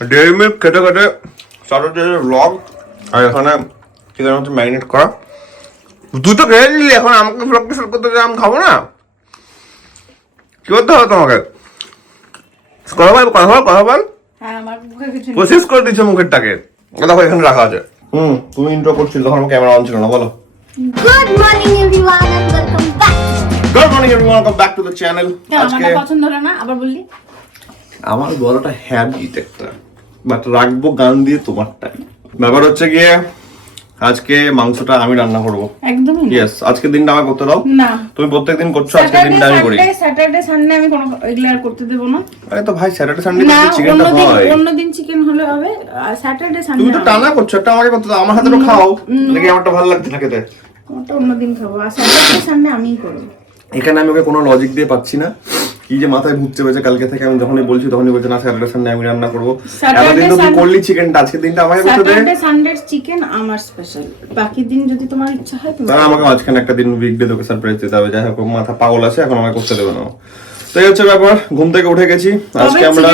Dairy milk খেতে খেতে Saturday blog, আর এখানে চিকেন হচ্ছে ম্যারিনেট করা। তুই তো খেয়ে নিলি, এখন আমাকে ব্লগটা শুরু করতে গেলে আমি খাবো না? কি করতে হবে তোমাকে? কথা বল। প্রসেস করে দিচ্ছ মুখেরটাকে। দেখো এখানে রাখা আছে। তুমি ইন্ট্রো করছিল তখন আমার ক্যামেরা অন ছিল না, বলো। Good morning everyone and welcome back. Good morning everyone, welcome back to the channel. আজকে আমার পছন্দ হলো না, আবার বললি? আমার বলাটা হ্যাবিট একটা, বাট রাখবো গান দিয়ে তোমারটাই। ব্যাপার হচ্ছে গিয়ে আজকে মাংসটা আমি রান্না করবো। একদমই না। ইয়েস, আজকের দিনটা আমাকে করতে দাও। না, তুমি প্রত্যেকদিন করছো, আজকের দিনটা আমি করি। স্যাটারডে সানডে আমি কোনো এগুলো আর করতে দেব না। আরে তো ভাই স্যাটারডে সানডে না, চিকেনটা হয়। অন্যদিন চিকেন হলে হবে, আর স্যাটারডে সানডে তুমি তো টানা করছো, একটা আমাকে করতে দাও, আমার হাতে তো খাও। নাকি আমারটা ভালো লাগছে না খেতে? ওটা অন্যদিন খাবো, আর স্যাটারডে সানডে আমিই করব। এখানে আমি ওকে কোনো লজিক দিয়ে পাচ্ছি না, কি যে মাথায় ঘুরতে হয়েছে কালকে থেকে। আমি যখনই বলছি তখনই বলছে না স্যাটারডে সানডে আমি রান্না করবো। এতদিন তো তুই করলি চিকেনটা, আজকের দিনটা আমাকে করতে দে। স্যাটারডে সানডে চিকেন আমার স্পেশাল, বাকি দিন যদি তোমার ইচ্ছা হয় তুমি তাহলে আমাকে মাঝখানে একটা দিন উইকডে তোকে সারপ্রাইজ দিতে হবে। যাই হোক, মাথা পাগল আছে, এখন আমাকে করতে দেবে না। তো এই হচ্ছে ব্যাপার। ঘুম থেকে উঠে গেছি আজকে আমরা।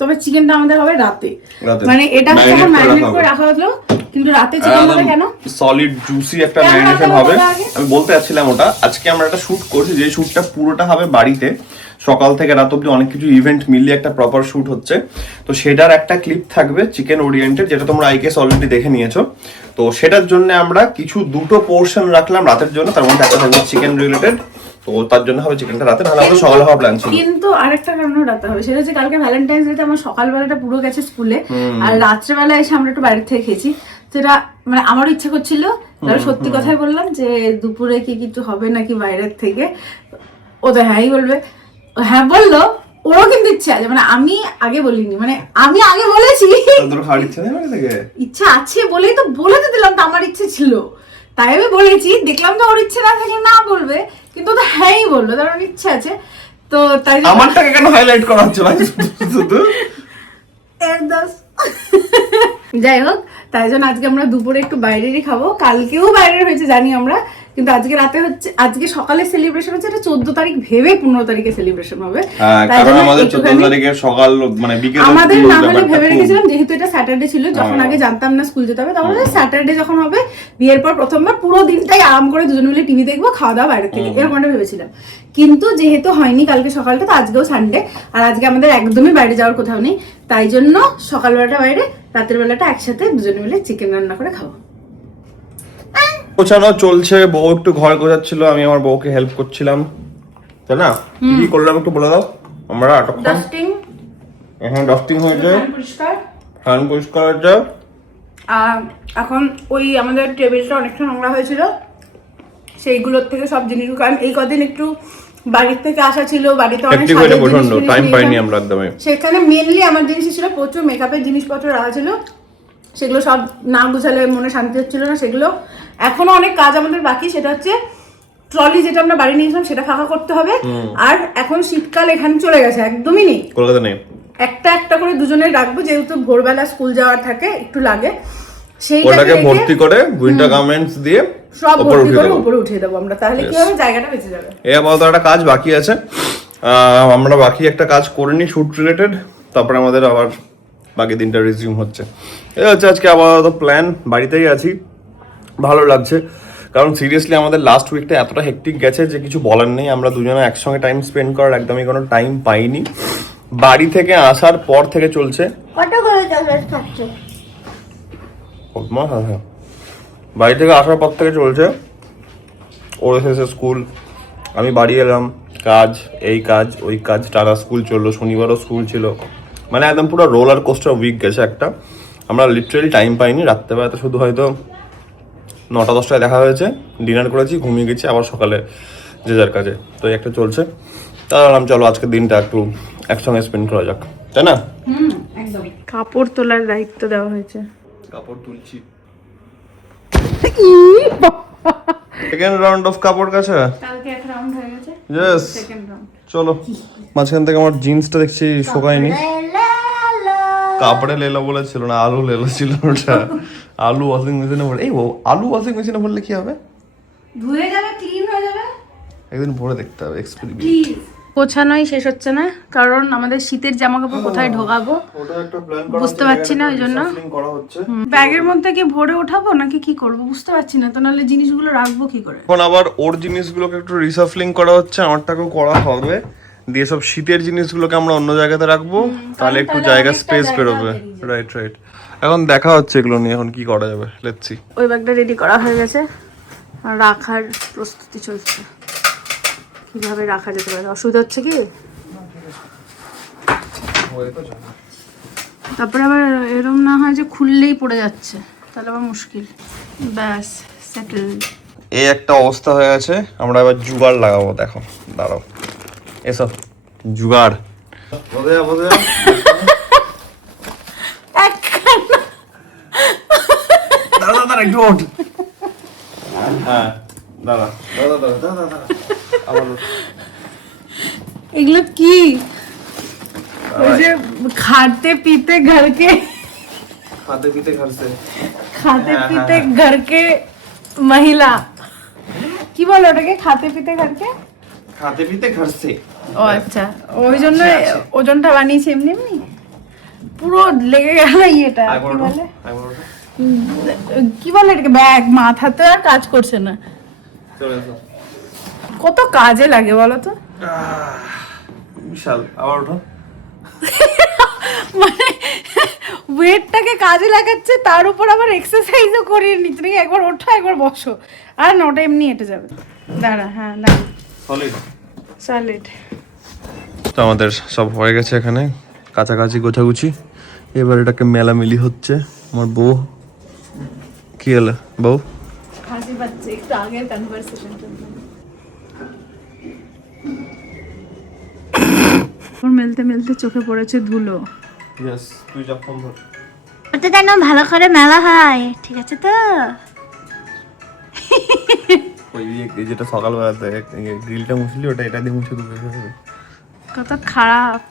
তবে চিকেনটা আমাদের হবে রাতে, রাতে। মানে এটা Marinate যখন ম্যারিনেট করে করে রাখা হলো, কিন্তু রাতে চিকেন হবে কেন? সলিড জুসি একটা কেন ম্যারিনেশন রাখা হবে। হলো আগে? আমি বলতে যাচ্ছিলাম ওটা, আজকে আমরা একটা শুট করছি, যে শুটটা পুরোটা হবে বাড়িতে। সকাল থেকে রাত অব্দি অনেক কিছু ইভেন্ট মিলিয়ে একটা প্রপার শুট হচ্ছে। তো সেটার একটা ক্লিপ থাকবে চিকেন ওরিয়েন্টেড, যেটা তোমরা আইকেস অলরেডি দেখে নিয়েছো। তো সেটার জন্য আমরা দুটো পোর্শন রাখলাম রাতের জন্য, তার মধ্যে একটা থাকবে চিকেন রিলেটেড। তো তার জন্য হবে চিকেনটা রাতে, নাহলে আমাদের সকালে হওয়া প্ল্যান ছিল। কিন্তু আরেকটা কারণেও রাতে হবে, সেটা হচ্ছে কালকে ভ্যালেন্টাইন্স ডে তে আমার সকালবেলাটা পুরো গেছে স্কুলে, আর রাত্রেবেলা এসে আমরা একটু বাইরে থেকে খেয়েছি। সেটা মানে আমারও ইচ্ছা করছিল, তাহলে সত্যি কথাই বললাম যে দুপুরে কি কিছু হবে নাকি বাইরের থেকে। ও তো হ্যাঁই বলবে, হ্যাঁ বললো। ওরও কিন্তু ইচ্ছা আছে, মানে আমি আগে বলিনি, মানে আমি আগে বলেছি তোর খাওয়ার ইচ্ছা নেই মানে থেকে? ইচ্ছা আছে বলেই তো বলে তো দিলাম, তো আমার ইচ্ছে ছিল তাই আমি বলেছি। দেখলাম তো ওর ইচ্ছে না থাকলে না বলবে, কিন্তু ও তো হ্যাঁই বললো, তার মানে ইচ্ছে আছে। তো তাই আমারটাকে কেন হাইলাইট করা হচ্ছে ভাই শুধু? একদম। যাই হোক, তাই জন্য আজকে আমরা দুপুরে একটু বাইরেরই খাবো। কালকেও বাইরের হয়েছে জানি আমরা, কিন্তু আজকে রাতে হচ্ছে, আজকে সকালে সেলিব্রেশন হচ্ছে, এটা 14 তারিখ ভেবে 15 তারিখে সেলিব্রেশন হবে। তাই কারণ জন্য আমাদের একটুখানি 14 তারিখে সকাল মানে বিকেল আমাদের না হলে ভেবে রেখেছিলাম, যেহেতু এটা স্যাটারডে ছিল, যখন আগে জানতাম না স্কুল যেতে হবে, তখন স্যাটারডে যখন হবে, বিয়ের পর প্রথমবার পুরো দিনটাই আরাম করে দুজন মিলে টিভি দেখবো, খাওয়া দাওয়া বাইরে থেকে, এরকম একটা ভেবেছিলাম। কিন্তু যেহেতু হয়নি কালকে সকালটা, তো আজকেও সানডে, আর আজকে আমাদের একদমই বাইরে যাওয়ার কোথাও নেই, তাই জন্য সকালবেলাটা বাইরে, রাতের বেলাটা একসাথে দুজন মিলে চিকেন রান্না করে খাবো। গোছানো চলছে, বউ একটু ঘর গোছাচ্ছিল, আমি আমার বউকে হেল্প করছিলাম, তাই না? কি করলাম একটু বলে দাও। আমরা এতক্ষণ ডাস্টিং, এখন ডাস্টিং হয়েছে, পরিষ্কার, ফ্যান পরিষ্কার হয়েছে। আর এখন ওই আমাদের টেবিলটা অনেকটা নোংরা হয়েছিল, সেইগুলোর থেকে সব জিনিসগুলো, কারণ এই কদিন একটু বাড়ির থেকে আসা ছিল, বাড়িতে অনেক একটু সাজের প্রচন্ড জিনিস টাইম পাইনি নিয়েছিলাম। আমরা একদমই। সেখানে মেনলি আমার জিনিস ছিল প্রচুর মেকআপের জিনিসপত্র রাখা ছিল, সেগুলো সব না গুছালে মনে শান্তি হচ্ছিল না। সেগুলো এখনো অনেক কাজ আমাদের বাকি, সেটা হচ্ছে ট্রলি যেটা আমরা বাড়ি নিয়েছিলাম সেটা ফাঁকা করতে হবে। আর এখন শীতকাল এখানে চলে গেছে, একদমই নেই, কলকাতা নেই। একটা একটা করে দুজনে রাখবো, যেহেতু ভোরবেলা স্কুল যাওয়ার থাকে, একটু লাগে, ওটাকে ভর্তি করে উইন্টার গার্মেন্টস দিয়ে সব উপরে ভর্তি উঠিয়ে করে দেবো। উপরে উঠিয়ে দেবো আমরা, তাহলে কি হবে, জায়গাটা বেঁচে যাবে। এই আপাতত একটা কাজ বাকি আছে, আমরা বাকি একটা কাজ করে নিই শুট রিলেটেড, তারপরে আমাদের আবার বাকি দিনটা রিজিউম হচ্ছে। এই হচ্ছে আজকে আপাতত প্ল্যান। বাড়িতেই আছি, ভালো লাগছে, কারণ সিরিয়াসলি আমাদের লাস্ট উইকটা এতটা হেক্টিক গেছে যে কিছু বলার নেই। আমরা দুজনে একসঙ্গে টাইম স্পেন্ড করার একদমই কোনো টাইম পাইনি। বাড়ি থেকে আসার পর থেকে চলছে কত করে চকলেট খাচ্ছ? বাড়ি থেকে আসার পর থেকে চলছে ওর এসেছে স্কুল, আমি বাড়ি এলাম, কাজ, এই কাজ ওই কাজ, টানা স্কুল চললো, শনিবারও স্কুল ছিল, মানে একদম পুরো রোলার কোস্টার উইক গেছে একটা। আমরা লিটারেলি টাইম পাইনি। রাত্রেবেলাতে শুধু হয়তো 9টা-10টায় দেখা হয়েছে, ডিনার করেছি, ঘুমিয়ে গেছি, আবার সকালে যে যার কাজে। তো এই একটা চলছে। তা বললাম চলো আজকের দিনটা একটু একসঙ্গে স্পেন্ড করা যাক, তাই না? একদম। কাপড় তোলার দায়িত্ব দেওয়া হয়েছে, কাপড় তুলছি। সেকেন্ড রাউন্ড অফ কাপড় কাছে কালকে এক রাউন্ড হয়ে গেছে, ইয়েস। Second round. চলো, মাঝখান থেকে আমার জিন্সটা দেখছি শোকায়নি। কাপড়ে লেলো বলেছিল না, আলু লেলো ছিল ওটা। আলু ওয়াশিং মেশিনে ভরে, এই ও আলু ওয়াশিং মেশিনে ভরলে কি হবে? ধুয়ে যাবে, ক্লিন হয়ে যাবে। একদিন ভরে দেখতে হবে, এক্সপেরিমেন্ট। প্লিজ গোছানোই শেষ হচ্ছে না, কারণ আমাদের শীতের জামা কাপড় কোথায় ঢোকাবো ওটা একটা প্ল্যান করা বুঝতে পারছি না, ওই জন্য করা হচ্ছে। ব্যাগের মধ্যে কি ভরে ওঠাবো নাকি কি করব বুঝতে পারছি না, তো নাহলে জিনিসগুলো রাখবো কি করে। এখন আবার ওর জিনিসগুলোকে একটু রিসাফলিং করা হচ্ছে, আমারটাকেও করা হবে, দিয়ে সব শীতের জিনিসগুলোকে আমরা অন্য জায়গাতে রাখবো, তাহলে একটু জায়গা স্পেস বেরোবে। রাইট রাইট, এখন দেখা হচ্ছে এগুলো নিয়ে এখন কি করা যাবে, লেটস সি। ওই ব্যাগটা রেডি করা হয়ে গেছে, আর রাখার প্রস্তুতি চলছে, কিভাবে রাখা যেতে পারে। অসুবিধা হচ্ছে কি? তারপরে আবার এরম না হয় যে খুললেই পড়ে যাচ্ছে, তাহলে আবার মুশকিল। ব্যাস সেটেল। এই একটা অবস্থা হয়ে গেছে, আমরা এবার জুগাড় লাগাবো। দেখো দাঁড়াও, এসব জুগাড় বসে যা বসে যা। দাঁড়া দাঁড়া একটু ওঠ। হ্যাঁ দাঁড়া দাঁড়া দাঁড়া দাঁড়া দাঁড়া আবার ওঠ। এগুলো কি? ওই যে খাতে পিতে ঘরকে, খাতে পিতে ঘরছে, খাতে পিতে ঘরকে মহিলা, কি বলে ওটাকে? খাতে পিতে ঘরকে, খাতে পিতে ঘরছে। ও আচ্ছা, ওই জন্য ওজনটা বানিয়েছে এমনি এমনি, পুরো লেগে গেল ইয়েটা। কি বলে কি বলে এটাকে? ব্যাগ মাথাতে আর কাজ করছে না। কত কাজে লাগে বলো তো। বিশাল। আবার ওঠো। মানে ওয়েটটাকে কাজে লাগাচ্ছে, তার উপর আবার এক্সারসাইজও করিয়ে নিচ্ছে নাকি। একবার ওঠো একবার বসো, আর না ওটা এমনি হেঁটে যাবে। দাঁড়া, হ্যাঁ দাঁড়া, সলিড সলিড। তো আমাদের সব হয়ে গেছে এখানে কাছাকাছি গোছাগুছি, এবার এটাকে মেলামেলি হচ্ছে। আমার বউ, কি হলো বউ? হাসি পাচ্ছে, একটু আগের কনভারসেশনটা। মেলতে মেলতে চোখে পড়েছে ধুলো। ইয়েস, তুই যা ফোন ধর। ওটা যেন ভালো করে মেলা হয়, ঠিক আছে তো? ওই যেটা সকালবেলাতে গ্রিলটা মুছলি, ওটা এটা দিয়ে মুছে দেবে। কত খারাপ।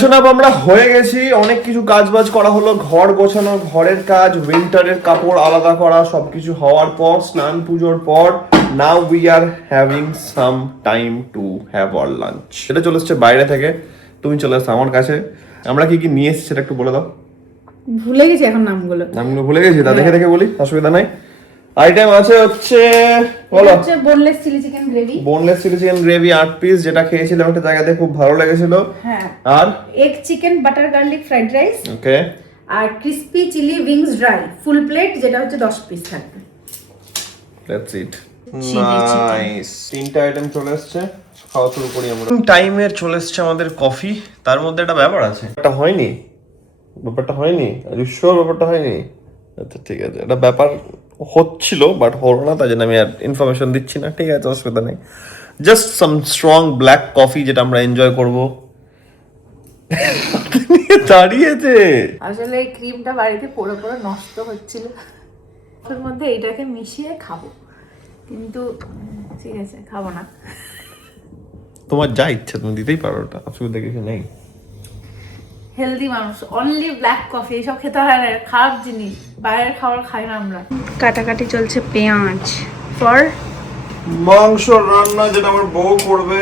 শোনাব, আমরা হয়ে গেছি, অনেক কিছু কাজ বাজ করা হলো, ঘর গোছানো, ঘরের কাজ, উইন্টারের কাপড় আলাদা করা, সবকিছু হওয়ার পর, স্নান পুজোর পর, now we are having some time to have our lunch. এটা চলে এসছে বাইরে থেকে, তুমি চলে আসছো আমার কাছে। আমরা কি কি নিয়ে এসেছি সেটা একটু বলে দাও। ভুলে গেছি এখন নামগুলো, নামগুলো ভুলে গেছি, তা দেখে দেখে বলি, অসুবিধা নাই। আইটেম আছে হচ্ছে, বলো। হচ্ছে boneless chilli chicken gravy, boneless chilli chicken gravy 8 piece, যেটা খেয়েছিলাম একটা জায়গাতে, খুব ভালো লেগেছিল। হ্যাঁ। আর egg chicken butter garlic fried rice, okay, আর crispy chilli wings dry full plate, যেটা হচ্ছে 10 পিস থাকবে। That's it. নাইস, তিনটা আইটেম চলে এসেছে, খাওয়া শুরু করি আমরা। টাইমের চলে এসেছে আমাদের কফি, তার মধ্যে একটা ব্যাপার আছে। এটা হয়নি, ব্যাপারটা হয়নি, আর শিওর ব্যাপারটা হয়নি? আচ্ছা ঠিক আছে, এটা ব্যাপার হচ্ছিল বাট হলো না, তাই জন্য আমি আর ইনফরমেশন দিচ্ছি না। ঠিক আছে, অসুবিধা নেই। জাস্ট সাম স্ট্রং ব্ল্যাক কফি, যেটা আমরা এনজয় করবো। দাঁড়িয়েছে আসলে এই ক্রিমটা বাড়িতে পড়ে পড়ে নষ্ট হচ্ছিল, ওর মধ্যে এইটাকে মিশিয়ে খাবো, কিন্তু ঠিক আছে খাবো না। তোমার যা ইচ্ছা তুমি দিতেই পারো, ওটা অসুবিধা কিছু নেই। হেলদি মানুষ, অনলি ব্ল্যাক কফি, এইসব খেতে হয় না, খারাপ জিনিস, বাইরের খাবার খাই না আমরা। কাটাকাটি চলছে পেঁয়াজ ফর মাংস রান্না, যেটা আমার বউ করবে।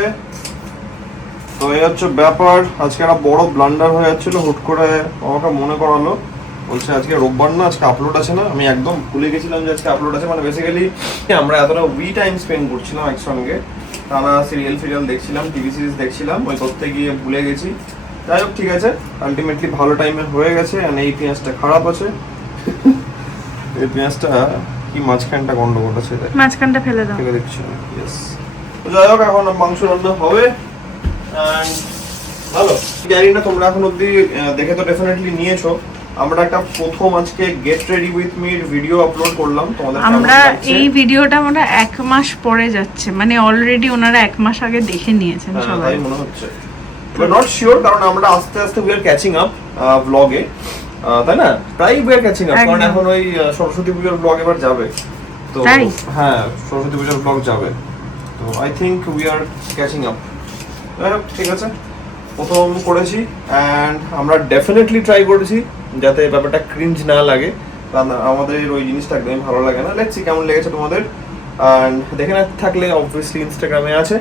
তো এই হচ্ছে ব্যাপার। আজকে একটা বড় ব্লান্ডার হয়ে যাচ্ছিল, হুট করে আমাকে মনে করালো, বলছে আজকে রোববার না, আজকে আপলোড আছে না। আমি একদম ভুলে গেছিলাম যে আজকে আপলোড আছে। মানে বেসিক্যালি আমরা এতটা টাইম স্পেন্ড করছিলাম একসঙ্গে, টানা সিরিয়াল দেখছিলাম, টিভি সিরিজ দেখছিলাম, ওই করতে গিয়ে ভুলে গেছি। যাই হোক, ঠিক আছে, আলটিমেটলি ভালো টাইমে হয়ে গেছে। আর এই পেঁয়াজটা খারাপ আছে, এই পেঁয়াজটা কি মাঝখানটা গন্ডগোল আছে, মাঝখানটা ফেলে দাও। ঠিক দেখছি। ইয়েস, যাই হোক, এখন মাংস রান্না হবে। ভালো, জানি না তোমরা এখন অব্দি দেখে তো ডেফিনেটলি নিয়েছো। আমরা একটা প্রথম আজকে gate ready with Mir video upload করলাম তোমাদের। আমরা এই ভিডিওটা আমরা 1 মাস পরে যাচ্ছে, মানে অলরেডি ওনারা 1 মাস আগে দেখে নিয়েছেন সবাই মনে হচ্ছে। বাট নট শিওর, কারণ আমরা আস্তে আস্তে উই আর ক্যাচিং আপ ব্লগে, তাই না? প্রায় উই আর ক্যাচিং আপ, কারণ এখন ওই সরস্বতী পূজার ব্লগ এবার যাবে। তো হ্যাঁ, সরস্বতী পূজার ব্লগ যাবে, তো I think we are catching up. ঠিক আছে, প্রথম করেছি অ্যান্ড আমরা ডেফিনেটলি ট্রাই করেছি যাতে ব্যাপারটা ক্রিঞ্জ না লাগে, কারণ আমাদের ওই জিনিসটা একদমই ভালো লাগে না। লেটস সি কেমন লেগেছে তোমাদের। অ্যান্ড দেখে না থাকলে অবভিয়াসলি ইনস্টাগ্রামে আছে,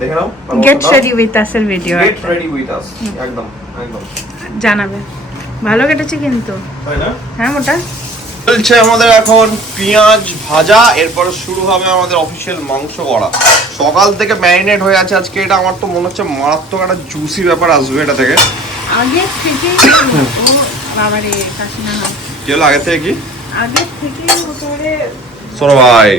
দেখে নাও গেট রেডি উইথ আস এর video get ready with us একদম একদম জানাবে। ভালো কেটেছে কিন্তু, তাই না? হ্যাঁ মোটা চলছে আমাদের এখন পেঁয়াজ ভাজা, এরপরে শুরু হবে আমাদের অফিসিয়াল মাংস করা। সকাল থেকে ম্যারিনেট হয়ে আছে আজকে, এটা আমার তো মনে হচ্ছে মারাত্মক একটা জুসি ব্যাপার আসবে এটা থেকে। আগে থেকে ও বাবারে কাশি না হয়, কি হলো আগে থেকে? কি আগে থেকে ওটারে শোনো ভাই,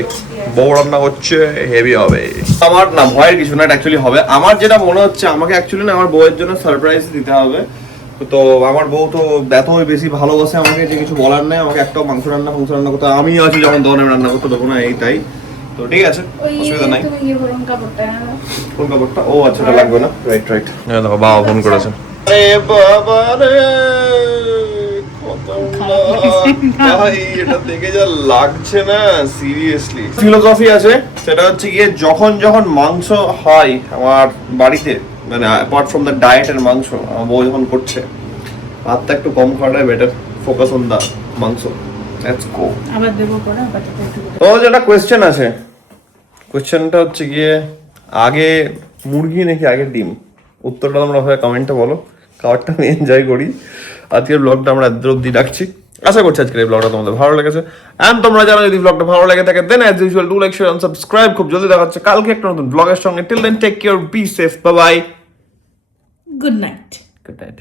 বউ রান্না করছে, হেভি হবে। আমার না ভয়ের কিছু না, অ্যাকচুয়ালি হবে। আমার যেটা মনে হচ্ছে, আমাকে অ্যাকচুয়ালি না আমার বউয়ের জন্য সারপ্রাইজ দিতে হবে। তো আমার বউ তো এত বেশি ভালোবাসে আমাকে যে কিছু বলার নেই। আমাকে একটাও মাংস রান্না করতে, আমি আছি যখন তখন আমি রান্না করতে দেবো না, এই তাই। তো ঠিক আছে, অসুবিধা নাই। কোন কাপড়টা? ও আচ্ছা, এটা লাগবে না। Right right. হ্যাঁ দেখো, বাবা ফোন করেছেন। আরে বাবা রে, ভাই এটা দেখে যা লাগছে না, সিরিয়াসলি। ফিলোসফি আছে, সেটা হচ্ছে গিয়ে যখন যখন মাংস হয় আমার বাড়িতে, মানে অ্যাপার্ট ফ্রম দ্য ডায়েট এর মাংস, আমার বউ যখন করছে, ভাতটা একটু কম খাওয়াটাই বেটার, ফোকাস অন দা মাংস। Let's go. আবার দেবো পরে আবার তো যেটা কোয়েশ্চেন আছে, কোয়েশ্চেনটা হচ্ছে গিয়ে আগে মুরগি নাকি আগে ডিম? উত্তরটা তোমরা কমেন্টে বলো। খাবারটা আমি এনজয় করি। আজকের ব্লগটা আমরা এত অব্দি রাখছি। আশা করছি আজকের এই ব্লগটা তোমাদের ভালো লেগেছে। এন্ড তোমরা জানো যদি ব্লগটা ভালো লেগে থাকে, then as usual do like, share and subscribe. খুব জলদি দেখা হচ্ছে কালকে একটা নতুন ব্লগের সঙ্গে। Till then take care, be safe, bye bye, good night. Good night.